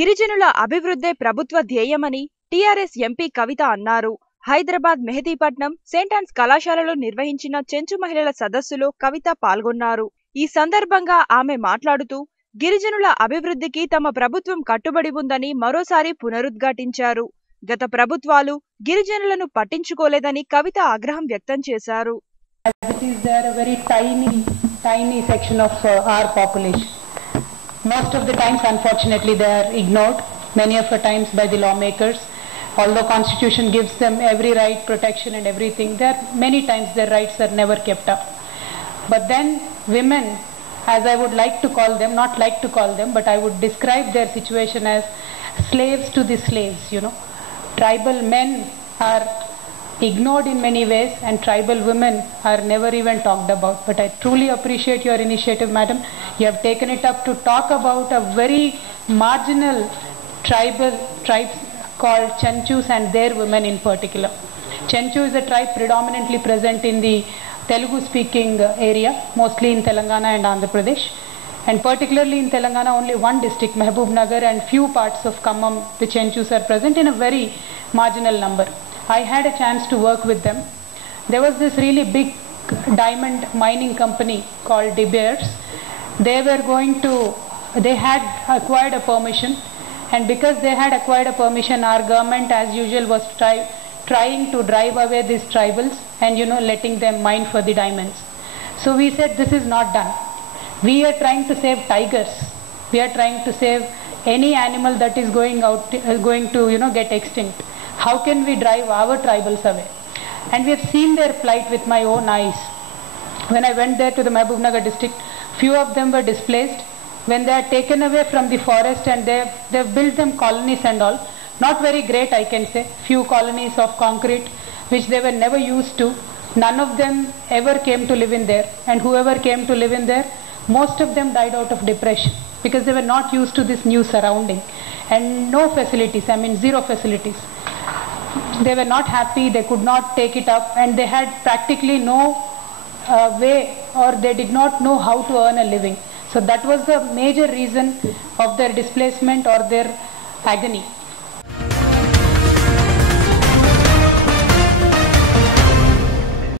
గిరిజనుల అభివృద్ధే ప్రభుత్వ ధ్యేయమని TRS MP కవిత అన్నారు. హైదరాబాద్ మెహదీపట్నం సెయింట్ ఆన్స్ కళాశాలలో నిర్వహించిన చెంచు మహిళల సదస్సులో కవిత పాల్గొన్నారు. ఈ సందర్భంగా ఆమె మాట్లాడుతూ గిరిజనుల అభివృద్ధికి తమ ప్రభుత్వం కట్టుబడి ఉందని మరోసారి పునరుద్ఘాటించారు. గత ప్రభుత్వాలు గిరిజనులను పట్టించుకోలేదని కవిత ఆగ్రహం వ్యక్తం చేశారు. Most of the times, unfortunately, they are ignored, many of the times by the lawmakers. Although Constitution gives them every right, protection and everything, there many times their rights are never kept up. But then women, as I would like to call them, not like to call them, but I would describe their situation as slaves to the slaves, you know. Tribal men are ignored in many ways and tribal women are never even talked about. But I truly appreciate your initiative, madam. You have taken it up to talk about a very marginal tribes called Chenchus and their women in particular. Chenchu is a tribe predominantly present in the Telugu speaking area, mostly in Telangana and Andhra Pradesh. And particularly in Telangana, only one district, Mahbubnagar, and few parts of Khammam, the Chenchus are present in a very marginal number. I had a chance to work with them. There was this really big diamond mining company called De Beers. They had acquired a permission, and because they had acquired a permission, our government as usual was trying to drive away these tribals and letting them mine for the diamonds. So we said this is not done. We are trying to save tigers. We are trying to save any animal that is going to get extinct. How can we drive our tribals away? And we have seen their plight with my own eyes. When I went there to the Mahbubnagar district, few of them were displaced. When they are taken away from the forest and they've built them colonies and all, not very great I can say, few colonies of concrete which they were never used to. None of them ever came to live in there, and whoever came to live in there, most of them died out of depression because they were not used to this new surrounding and no facilities, I mean zero facilities. They were not happy, they could not take it up, and they had practically no way, or they did not know how to earn a living. So that was the major reason of their displacement or their agony.